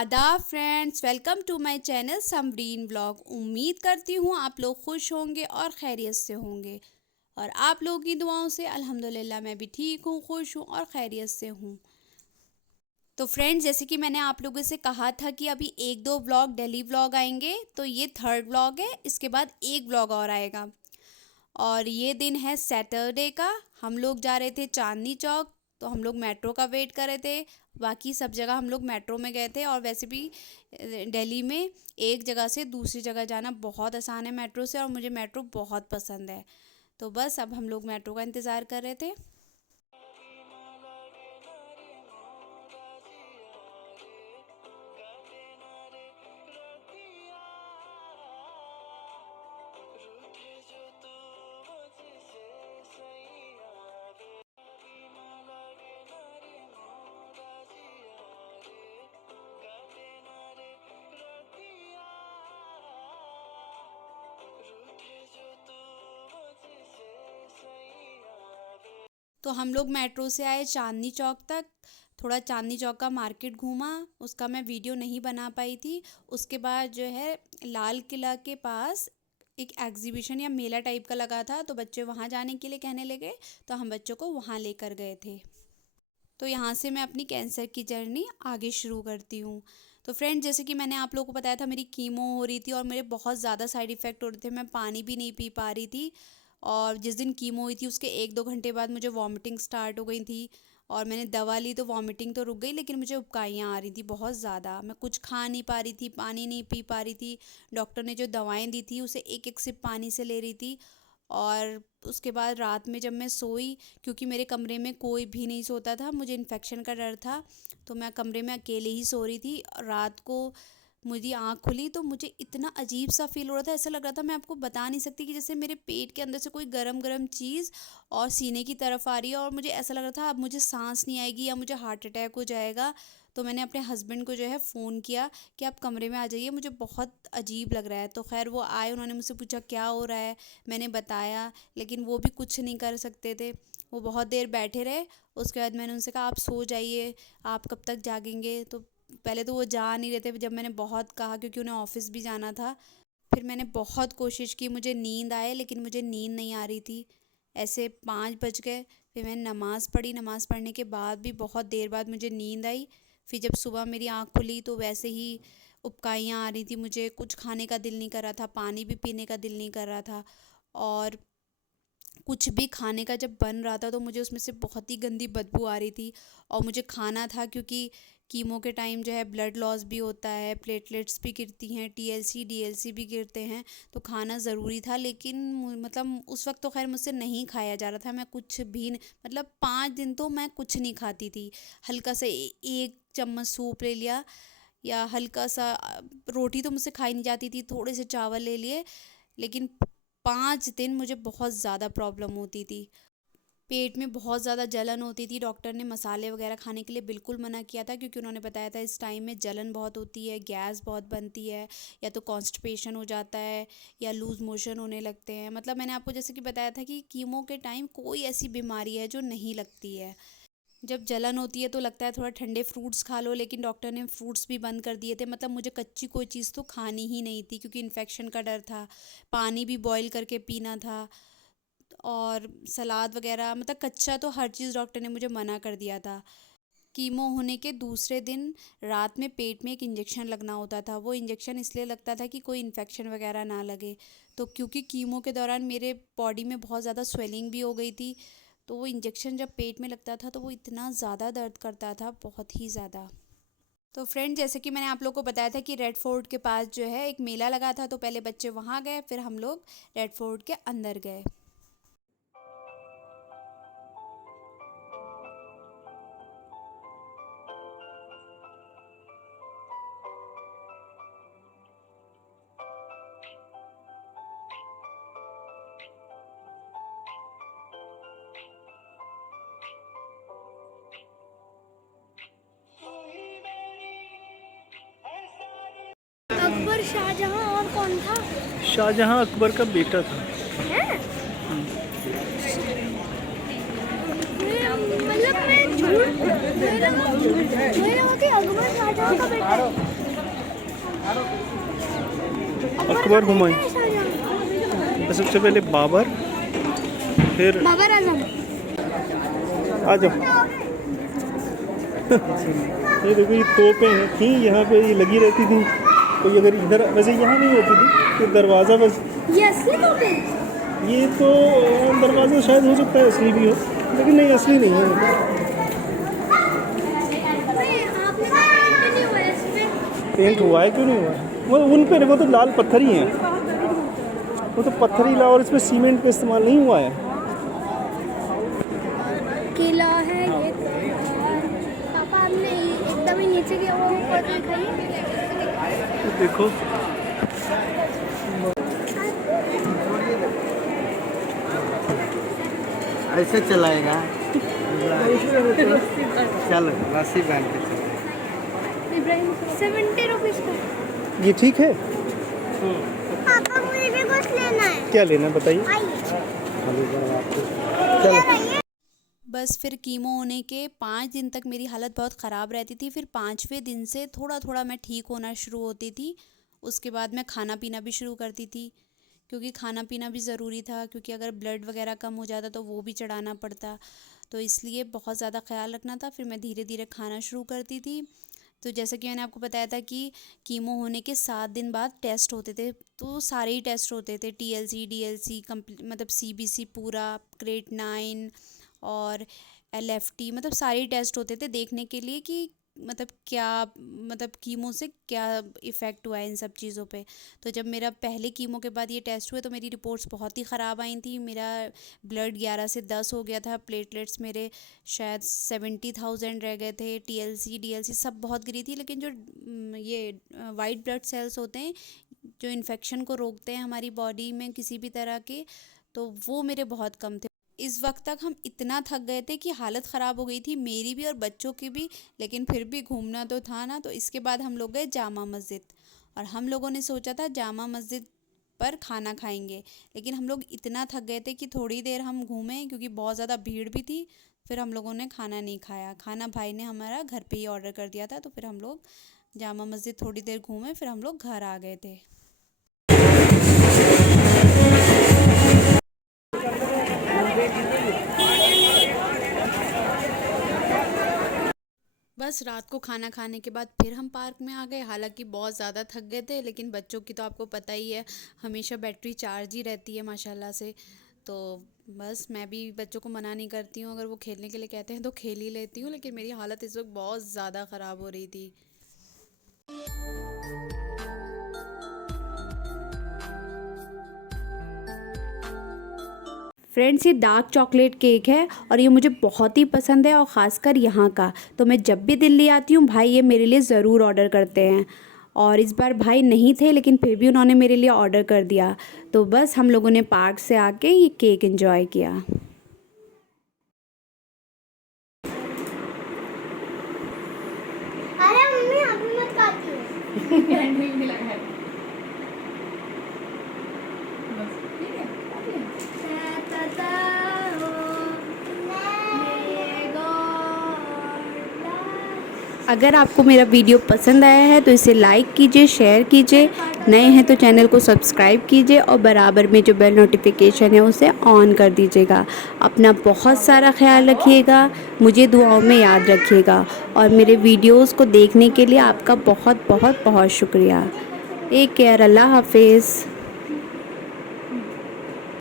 आदाब friends, welcome to my channel Samreen blog. उम्मीद करती हूँ आप लोग खुश होंगे और खैरियत से होंगे और आप लोगों की दुआओं से अल्हम्दुलिल्लाह मैं भी ठीक हूँ, खुश हूँ और खैरियत से हूँ। तो फ्रेंड्स, जैसे कि मैंने आप लोगों से कहा था कि अभी एक दो व्लॉग डेली व्लॉग आएंगे, तो ये थर्ड व्लॉग है। इसके बाद एक व्लॉग और आएगा और ये दिन है सैटरडे का। हम लोग जा रहे थे चांदनी चौक, तो हम लोग मेट्रो का वेट कर रहे थे। बाकी सब जगह हम लोग मेट्रो में गए थे और वैसे भी दिल्ली में एक जगह से दूसरी जगह जाना बहुत आसान है मेट्रो से, और मुझे मेट्रो बहुत पसंद है। तो बस अब हम लोग मेट्रो का इंतज़ार कर रहे थे। तो हम लोग मेट्रो से आए चांदनी चौक तक। थोड़ा चांदनी चौक का मार्केट घूमा, उसका मैं वीडियो नहीं बना पाई थी। उसके बाद जो है लाल किला के पास एक एग्जीबिशन या मेला टाइप का लगा था, तो बच्चे वहाँ जाने के लिए कहने लगे, तो हम बच्चों को वहाँ लेकर गए थे। तो यहाँ से मैं अपनी कैंसर की जर्नी आगे शुरू करती हूँ। तो फ्रेंड, जैसे कि मैंने आप लोगों को बताया था, मेरी कीमो हो रही थी और मेरे बहुत ज़्यादा साइड इफ़ेक्ट हो रहे थे। मैं पानी भी नहीं पी पा रही थी और जिस दिन कीमो हुई थी उसके एक दो घंटे बाद मुझे वॉमिटिंग स्टार्ट हो गई थी। और मैंने दवा ली तो वॉमिटिंग तो रुक गई, लेकिन मुझे उबकाइयाँ आ रही थी बहुत ज़्यादा। मैं कुछ खा नहीं पा रही थी, पानी नहीं पी पा रही थी। डॉक्टर ने जो दवाएं दी थी उसे एक एक सिप पानी से ले रही थी। और उसके बाद रात में जब मैं सोई, क्योंकि मेरे कमरे में कोई भी नहीं सोता था, मुझे इन्फेक्शन का डर था, तो मैं कमरे में अकेले ही सो रही थी। रात को मेरी आँख खुली तो मुझे इतना अजीब सा फील हो रहा था, ऐसा लग रहा था, मैं आपको बता नहीं सकती, कि जैसे मेरे पेट के अंदर से कोई गरम गरम चीज़ और सीने की तरफ आ रही है। और मुझे ऐसा लग रहा था अब मुझे सांस नहीं आएगी या मुझे हार्ट अटैक हो जाएगा। तो मैंने अपने हस्बैंड को जो है फ़ोन किया कि आप कमरे में आ जाइए, मुझे बहुत अजीब लग रहा है। तो खैर वो आए, उन्होंने मुझसे पूछा क्या हो रहा है, मैंने बताया, लेकिन वो भी कुछ नहीं कर सकते थे। वो बहुत देर बैठे रहे। उसके बाद मैंने उनसे कहा आप सो जाइए, आप कब तक जागेंगे। तो पहले तो वो जा नहीं रहे थे, जब मैंने बहुत कहा, क्योंकि उन्हें ऑफिस भी जाना था। फिर मैंने बहुत कोशिश की मुझे नींद आए, लेकिन मुझे नींद नहीं आ रही थी। ऐसे 5 बज गए। फिर मैंने नमाज़ पढ़ी, नमाज़ पढ़ने के बाद भी बहुत देर बाद मुझे नींद आई। फिर जब सुबह मेरी आँख खुली तो वैसे ही उबकाइयाँ आ रही थी, मुझे कुछ खाने का दिल नहीं कर रहा था, पानी भी पीने का दिल नहीं कर रहा था। और कुछ भी खाने का जब बन रहा था तो मुझे उसमें से बहुत ही गंदी बदबू आ रही थी। और मुझे खाना था, क्योंकि कीमो के टाइम जो है ब्लड लॉस भी होता है, प्लेटलेट्स भी गिरती हैं, टीएलसी डीएलसी भी गिरते हैं, तो खाना ज़रूरी था। लेकिन मतलब उस वक्त तो खैर मुझसे नहीं खाया जा रहा था। मैं कुछ भी मतलब 5 दिन तो मैं कुछ नहीं खाती थी। हल्का सा एक चम्मच सूप ले लिया, या हल्का सा रोटी तो मुझसे खाई नहीं जाती थी, थोड़े से चावल ले लिए। लेकिन 5 दिन मुझे बहुत ज़्यादा प्रॉब्लम होती थी, पेट में बहुत ज़्यादा जलन होती थी। डॉक्टर ने मसाले वगैरह खाने के लिए बिल्कुल मना किया था, क्योंकि उन्होंने बताया था इस टाइम में जलन बहुत होती है, गैस बहुत बनती है, या तो कॉन्स्टिपेशन हो जाता है या लूज़ मोशन होने लगते हैं। मतलब मैंने आपको जैसे कि बताया था कि कीमो के टाइम कोई ऐसी बीमारी है जो नहीं लगती है। जब जलन होती है तो लगता है थोड़ा ठंडे फ्रूट्स खा लो, लेकिन डॉक्टर ने फ्रूट्स भी बंद कर दिए थे। मतलब मुझे कच्ची कोई चीज़ तो खानी ही नहीं थी, क्योंकि इन्फेक्शन का डर था। पानी भी बॉईल करके पीना था, और सलाद वगैरह, मतलब कच्चा तो हर चीज़ डॉक्टर ने मुझे मना कर दिया था। कीमो होने के दूसरे दिन रात में पेट में एक इंजेक्शन लगना होता था। वो इंजेक्शन इसलिए लगता था कि कोई इन्फेक्शन वगैरह ना लगे। तो क्योंकि कीमो के दौरान मेरे बॉडी में बहुत ज़्यादा स्वेलिंग भी हो गई थी, तो वो इंजेक्शन जब पेट में लगता था तो वो इतना ज़्यादा दर्द करता था, बहुत ही ज़्यादा। तो फ्रेंड, जैसे कि मैंने आप लोग को बताया था कि रेड फोर्ट के पास जो है एक मेला लगा था, तो पहले बच्चे वहाँ गए, फिर हम लोग रेड फोर्ट के अंदर गए। अकबर, शाहजहां और कौन था? शाहजहां अकबर का बेटा था। है? मतलब मैं अकबर शाहजहां का बेटा है। अकबर हुमायूं, सबसे पहले बाबर, फिर बाबर आजम। आ जाओ। ये देखो, ये तोपें थी यहाँ पे, ये लगी रहती थी। कोई अगर इधर, वैसे यहाँ नहीं होती थी, तो दरवाज़ा बस, ये असली तोते हैं? ये तो दरवाज़ा शायद हो सकता है असली भी हो, लेकिन नहीं, असली नहीं है। नहीं, आपने कहा पेंट नहीं हुआ है इसमें। पेंट हुआ है, क्यों नहीं हुआ है? वो उन पे, वो तो लाल पत्थर ही हैं, वो तो पत्थर ही ला, और इसमें सीमेंट का इस्तेमाल नहीं हुआ है। किला है ये तो। पापा हमने एकदम ही नीचे गया वो ऊपर दिखाई। देखो, ऐसे चलाएगा। चलो रस्सी बांध के चलो। 70 रुपीज़ का। ये ठीक है। पापा मुझे भी कुछ लेना है। क्या लेना है बताइए। चलो। बस फिर कीमो होने के 5 दिन तक मेरी हालत बहुत ख़राब रहती थी। फिर 5वें दिन से थोड़ा थोड़ा मैं ठीक होना शुरू होती थी। उसके बाद मैं खाना पीना भी शुरू करती थी, क्योंकि खाना पीना भी ज़रूरी था, क्योंकि अगर ब्लड वगैरह कम हो जाता तो वो भी चढ़ाना पड़ता, तो इसलिए बहुत ज़्यादा ख्याल रखना था। फिर मैं धीरे धीरे खाना शुरू करती थी। तो जैसा कि मैंने आपको बताया था कि कीमो होने के 7 दिन बाद टेस्ट होते थे, तो सारे ही टेस्ट होते थे, TLC DLC मतलब CBC पूरा, क्रेटनाइन और LFT, मतलब सारे टेस्ट होते थे देखने के लिए कि मतलब क्या, मतलब कीमो से क्या इफ़ेक्ट हुआ है इन सब चीज़ों पे। तो जब मेरा पहले कीमो के बाद ये टेस्ट हुए तो मेरी रिपोर्ट्स बहुत ही ख़राब आई थी। मेरा ब्लड 11 से 10 हो गया था, प्लेटलेट्स मेरे शायद 70,000 रह गए थे, TLC DLC सब बहुत गिरी थी। लेकिन जो ये वाइट ब्लड सेल्स होते हैं जो इन्फेक्शन को रोकते हैं हमारी बॉडी में किसी भी तरह के, तो वो मेरे बहुत कम थे। इस वक्त तक हम इतना थक गए थे कि हालत ख़राब हो गई थी मेरी भी और बच्चों की भी, लेकिन फिर भी घूमना तो था ना। तो इसके बाद हम लोग गए जामा मस्जिद, और हम लोगों ने सोचा था जामा मस्जिद पर खाना खाएंगे, लेकिन हम लोग इतना थक गए थे कि थोड़ी देर हम घूमें क्योंकि बहुत ज़्यादा भीड़ भी थी। फिर हम लोगों ने खाना नहीं खाया, खाना भाई ने हमारा घर पे ही ऑर्डर कर दिया था। तो फिर हम लोग जामा मस्जिद थोड़ी देर घूमे, फिर हम लोग घर आ गए थे। बस रात को खाना खाने के बाद फिर हम पार्क में आ गए। हालांकि बहुत ज़्यादा थक गए थे, लेकिन बच्चों की तो आपको पता ही है, हमेशा बैटरी चार्ज ही रहती है माशाल्लाह से। तो बस मैं भी बच्चों को मना नहीं करती हूँ, अगर वो खेलने के लिए कहते हैं तो खेल ही लेती हूँ। लेकिन मेरी हालत इस वक्त बहुत ज़्यादा ख़राब हो रही थी। फ्रेंड्स, ये डार्क चॉकलेट केक है और ये मुझे बहुत ही पसंद है, और ख़ासकर यहाँ का। तो मैं जब भी दिल्ली आती हूँ भाई ये मेरे लिए ज़रूर ऑर्डर करते हैं, और इस बार भाई नहीं थे लेकिन फिर भी उन्होंने मेरे लिए ऑर्डर कर दिया। तो बस हम लोगों ने पार्क से आके ये केक एंजॉय किया। अरे मम्मी अभी मत खाती हो। अगर आपको मेरा वीडियो पसंद आया है तो इसे लाइक कीजिए, शेयर कीजिए, नए हैं तो चैनल को सब्सक्राइब कीजिए, और बराबर में जो बेल नोटिफिकेशन है उसे ऑन कर दीजिएगा। अपना बहुत सारा ख्याल रखिएगा, मुझे दुआओं में याद रखिएगा, और मेरे वीडियोस को देखने के लिए आपका बहुत बहुत बहुत शुक्रिया। टेक केयर, अल्लाह हाफिज़।